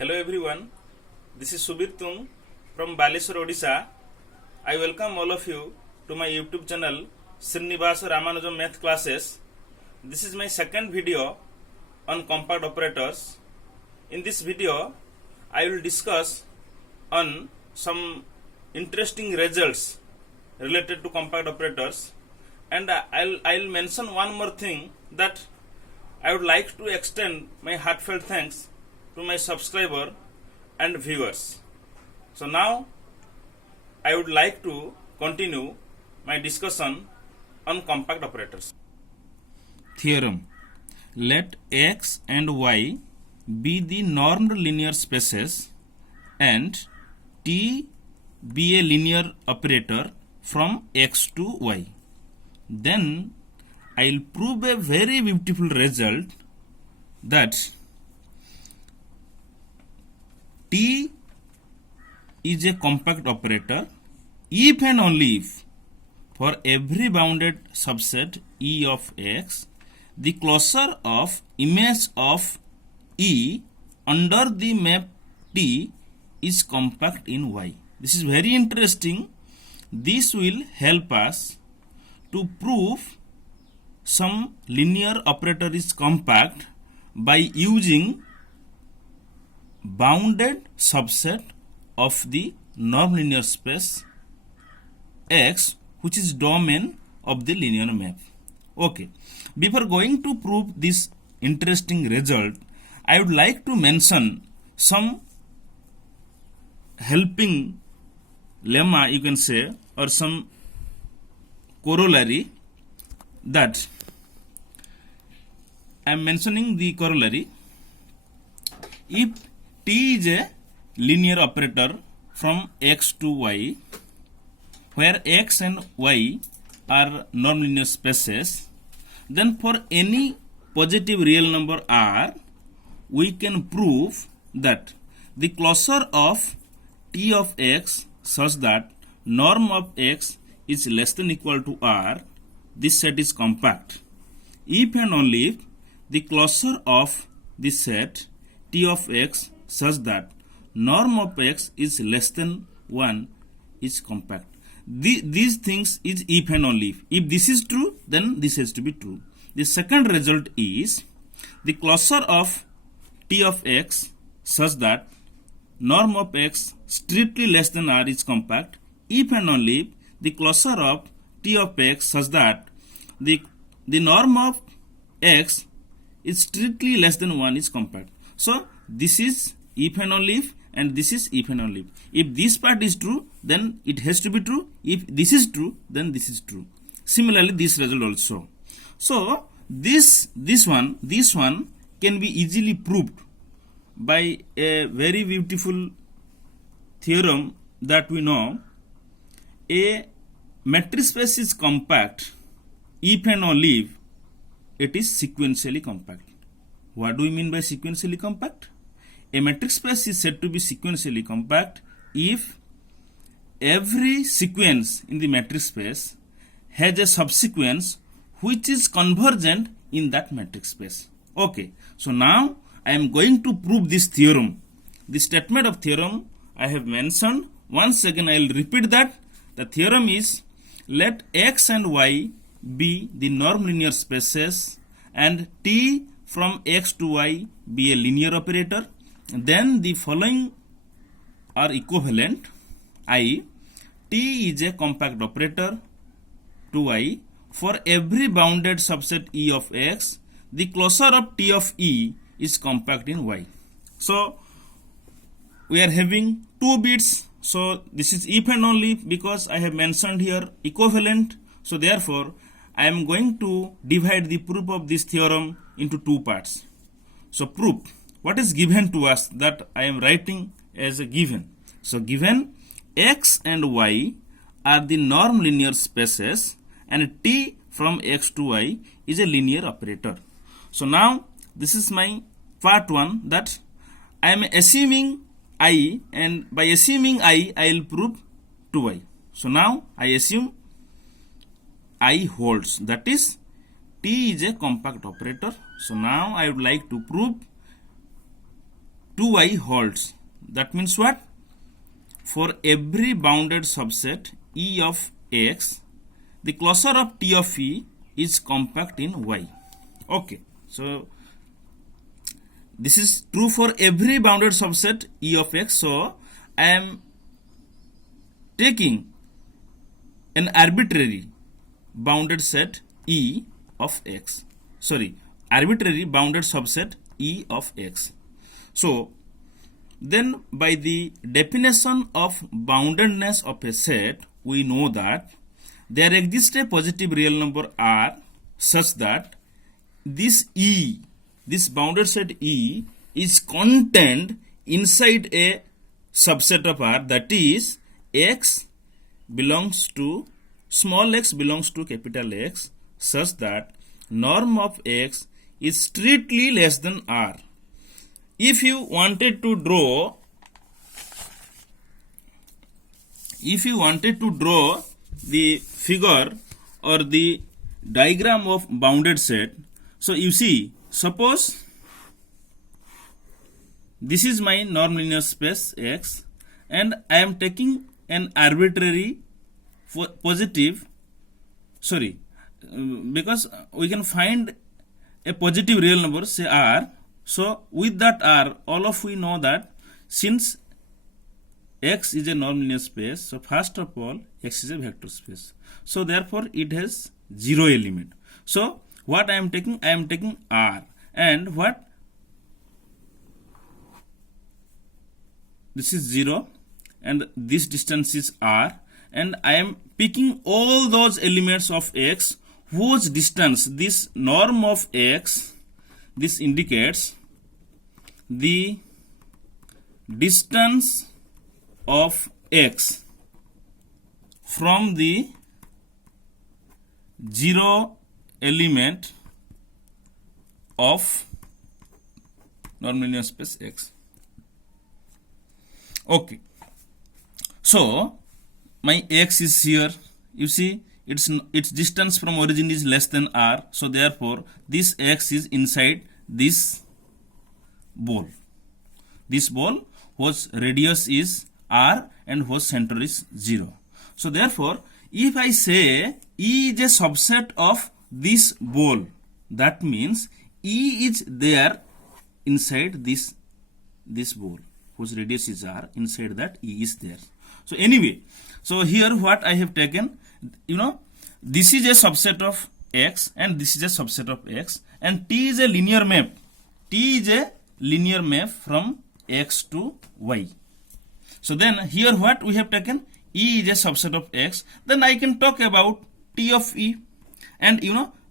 Hello everyone, this is Subir Tung from Baleswar, Odisha. I welcome all of you to my YouTube channel Srinivasa Ramanujam Math Classes. This is my second video on compact operators. In this video, I will discuss on some interesting results related to compact operators, and I'll mention one more thing, that I would like to extend my heartfelt thanks to my subscriber and viewers. So now I would like to continue my discussion on compact operators. Theorem: let x and y be the normed linear spaces and T be a linear operator from x to y. Then I'll prove a very beautiful result, that T is a compact operator if and only if for every bounded subset E of x, the closure of image of E under the map T is compact in Y. This is very interesting. This will help us to prove some linear operator is compact by using bounded subset of the normed linear space X, which is domain of the linear map. Okay, before going to prove this interesting result, I would like to mention some helping lemma, you can say, or some corollary, that I am mentioning the corollary. If T is a linear operator from x to y, where x and y are nonlinear spaces, then for any positive real number r, we can prove that the closure of T of x such that norm of x is less than equal to r, this set is compact. If and only if the closure of this set T of x such that norm of x is less than 1 is compact. These things is if and only if. If this is true, then this has to be true. The second result is the closure of T of x such that norm of x strictly less than r is compact, if and only if the closure of T of x such that the norm of x is strictly less than 1 is compact. So this is if and only if, and this is if and only if. If this part is true, then it has to be true. If this is true, then this is true. Similarly, this result also. So this one can be easily proved by a very beautiful theorem that we know. A metric space is compact if and only if it is sequentially compact. What do we mean by sequentially compact? A metric space is said to be sequentially compact if every sequence in the metric space has a subsequence which is convergent in that metric space. Okay, so now I am going to prove this theorem. The statement of theorem I have mentioned. Once again I will repeat that. The theorem is, let x and y be the normed linear spaces and T from x to y be a linear operator. Then the following are equivalent. I, T is a compact operator to y for every bounded subset E of x, the closure of T of E is compact in y. So we are having two bits. So this is if and only because I have mentioned here equivalent. So therefore I am going to divide the proof of this theorem into two parts. So proof, what is given to us, that I am writing as a given. So given x and y are the normed linear spaces and T from x to y is a linear operator. So now this is my part 1, that I am assuming I, and by assuming I will prove 2y. So now I assume I holds, that is T is a compact operator. So now I would like to prove 2y holds. That means what? For every bounded subset E of x, the closure of T of E is compact in y. Okay, so this is true for every bounded subset E of x. So I am taking an arbitrary bounded set E of x. Sorry, arbitrary bounded subset E of x. So then by the definition of boundedness of a set, we know that there exists a positive real number R such that this E, this bounded set E, is contained inside a subset of R, that is x belongs to small x belongs to capital X, such that norm of x is strictly less than R. If you wanted to draw the figure or the diagram of bounded set, so you see, suppose this is my norm linear space X and I am taking an arbitrary positive, because we can find a positive real number, say R. So with that R, all of we know that since X is a norm linear space, so first of all X is a vector space. So therefore it has 0 element. So what I am taking R, and what? This is 0 and this distance is R, and I am picking all those elements of X whose distance, this norm of X, this indicates the distance of X from the 0 element of norm linear space X. Okay, so my X is here. You see, its distance from origin is less than R, so therefore this X is inside this ball. This ball whose radius is R and whose center is 0. So therefore, if I say E is a subset of this ball, that means E is there inside this ball whose radius is R. Inside that E is there. So anyway, so here what I have taken, this is a subset of X and this is a subset of X, and T is a linear map. T is a linear map from X to Y. So then here what we have taken, E is a subset of X. Then I can talk about T of E, and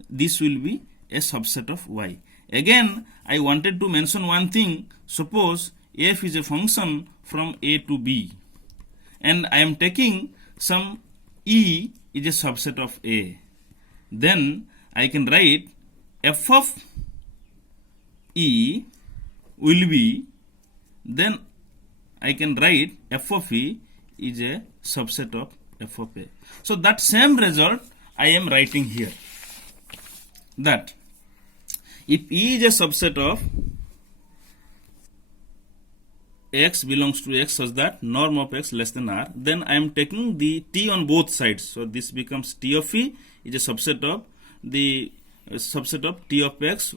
this will be a subset of Y. Again, I wanted to mention one thing. Suppose F is a function from A to B, and I am taking some E is a subset of A. Then I can write F of E will be, then I can write F of E is a subset of F of A. So that same result I am writing here, that if E is a subset of X belongs to X such that norm of X less than R, then I am taking the T on both sides. So this becomes T of E is a subset of the T of X.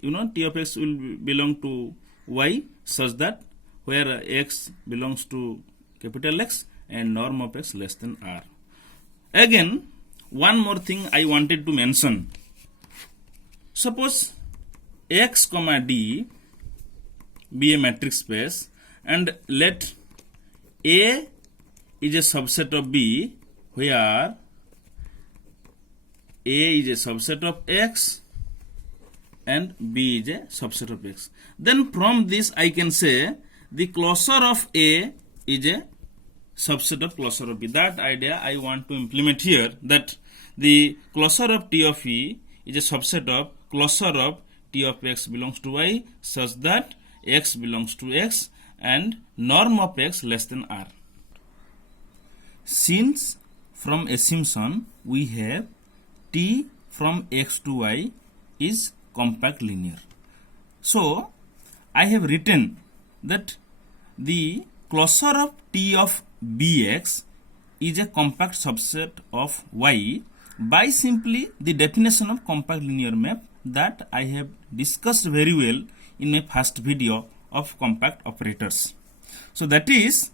T of X will belong to Y such that where X belongs to capital X and norm of X less than R. Again, one more thing I wanted to mention. Suppose X comma D be a matrix space, and let A is a subset of B, where A is a subset of X and B is a subset of X. Then from this I can say the closure of A is a subset of closure of B. That idea I want to implement here, that the closure of T of E is a subset of closure of T of X belongs to Y such that X belongs to X and norm of X less than R. Since from assumption we have T from X to Y is compact linear, so I have written that the closure of T of Bx is a compact subset of Y by simply the definition of compact linear map that I have discussed very well in my first video of compact operators. So that is,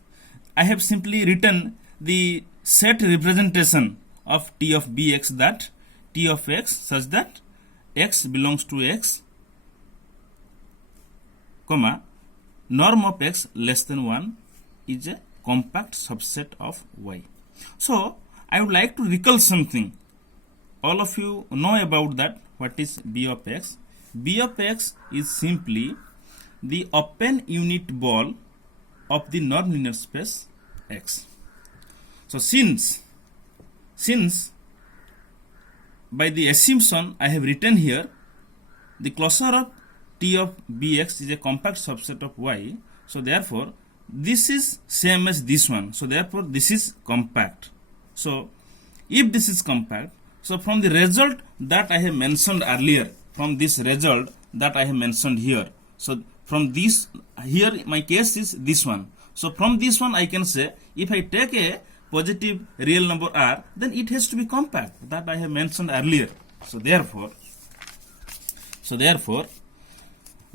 I have simply written the set representation of T of Bx, that T of x such that x belongs to x, comma, norm of x less than 1 is a compact subset of Y. So I would like to recall something. All of you know about that. What is B of x? B of x is simply the open unit ball of the nonlinear space X. So since by the assumption I have written here, the closure of T of Bx is a compact subset of Y, so therefore this is same as this one, so therefore this is compact. So if this is compact, so from the result that I have mentioned earlier, from this result that I have mentioned here, so from this, here my case is this one, so from this one I can say if I take a positive real number R, then it has to be compact, that I have mentioned earlier. So therefore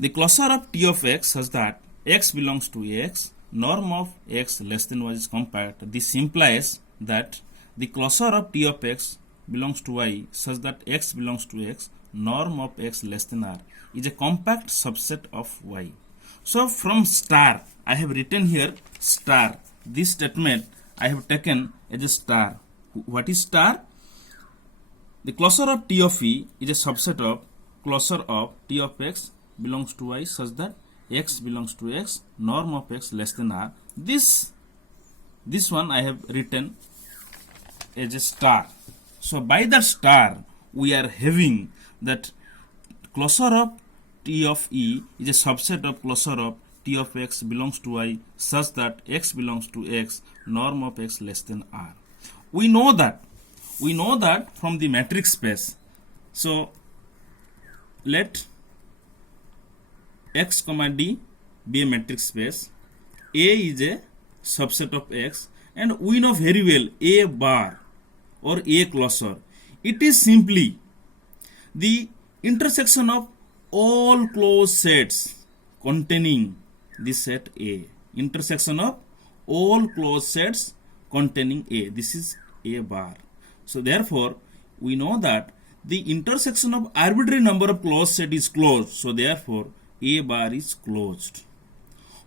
the closure of T of x such that x belongs to x, norm of x less than y is compact. This implies that the closure of T of x belongs to y such that x belongs to x, norm of x less than r is a compact subset of y. So from star, I have written here star. This statement I have taken as a star. What is star? The closure of T of E is a subset of closure of T of x belongs to y such that x belongs to x, norm of x less than r. This one I have written as a star. So by that star we are having that closure of T of E is a subset of closure of T of x belongs to y such that x belongs to x, norm of x less than r. We know that from the matrix space. So let x comma d be a matrix space. A is a subset of x, and we know very well A bar or A closure. It is simply the intersection of all closed sets containing the set A. Intersection of all closed sets containing A. This is A bar. So therefore, we know that the intersection of arbitrary number of closed set is closed. So therefore, A bar is closed.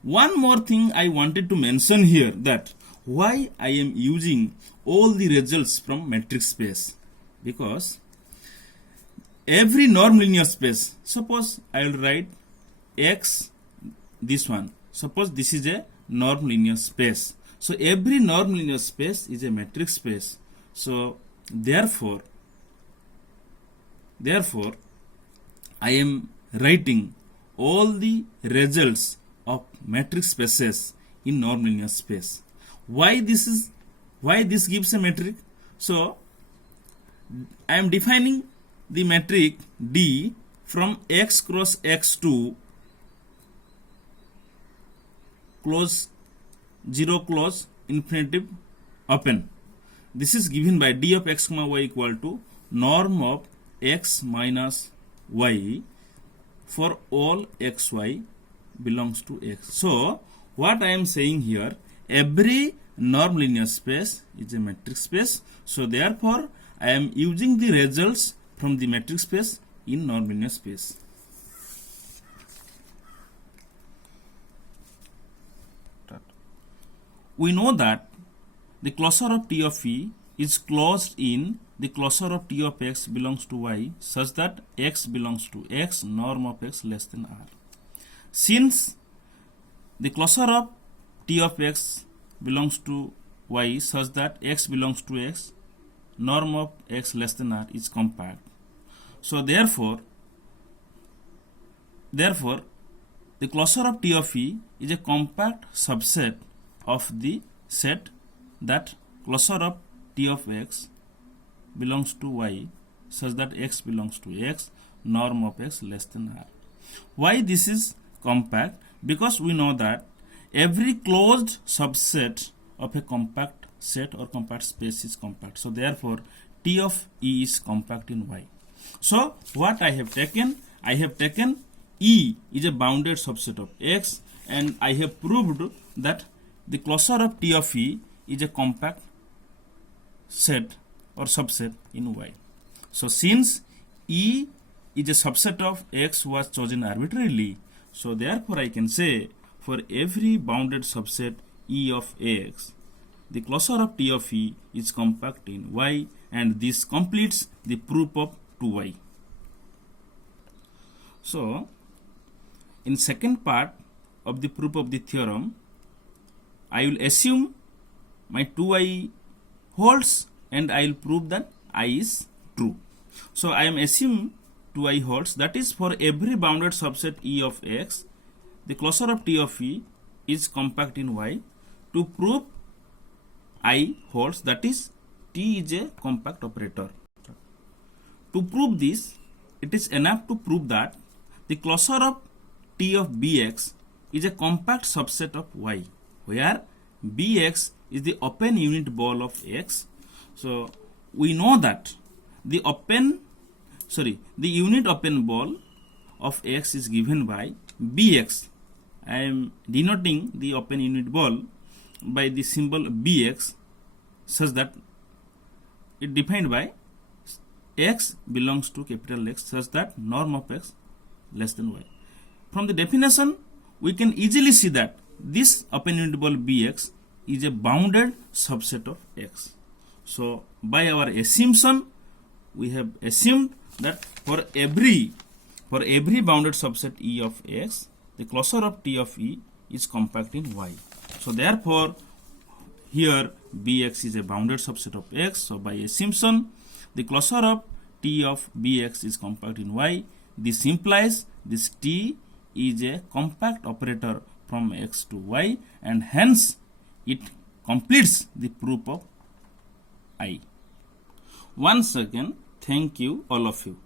One more thing I wanted to mention here, that why I am using all the results from matrix space, because every norm linear space, suppose I will write X, this one, suppose this is a norm linear space. So every norm linear space is a matrix space. So therefore I am writing all the results of matrix spaces in norm linear space. Why this gives a metric? So I am defining the metric D from x cross x to close 0 close infinitive open. This is given by D of x comma y equal to norm of x minus y for all xy belongs to x. So what I am saying here, every norm linear space is a matrix space. So therefore I am using the results from the matrix space in norm linear space. We know that the closure of T of E is closed in the closure of T of x belongs to y such that x belongs to x, norm of x less than r. Since the closure of T of x belongs to y such that x belongs to x, norm of x less than r is compact. So therefore the closure of T of E is a compact subset of the set that closure of T of x belongs to y such that x belongs to x, norm of x less than r. Why this is compact? Because we know that every closed subset of a compact set or compact space is compact. So therefore T of E is compact in Y. So what I have taken E is a bounded subset of X, and I have proved that the cluster of T of E is a compact set or subset in Y. So since E is a subset of X was chosen arbitrarily, so therefore I can say for every bounded subset E of X, the cluster of T of E is compact in Y, and this completes the proof of 2Y. So in second part of the proof of the theorem, I will assume my 2I holds and I will prove that I is true. So I am assuming 2I holds, that is for every bounded subset E of X, the cluster of T of E is compact in Y. To prove I holds, that is T is a compact operator. To prove this, it is enough to prove that the cluster of T of Bx is a compact subset of Y, where Bx is the open unit ball of X. So we know that the unit open ball of X is given by Bx. I am denoting the open unit ball by the symbol Bx, such that it defined by X belongs to capital X, such that norm of X less than Y. From the definition, we can easily see that this open unit ball Bx is a bounded subset of X. So by our assumption, we have assumed that for every bounded subset E of X, the cluster of T of E is compact in Y. So therefore here Bx is a bounded subset of X. So by assumption, the cluster of T of Bx is compact in Y. This implies this T is a compact operator from X to Y, and hence it completes the proof of I. Once again, thank you all of you.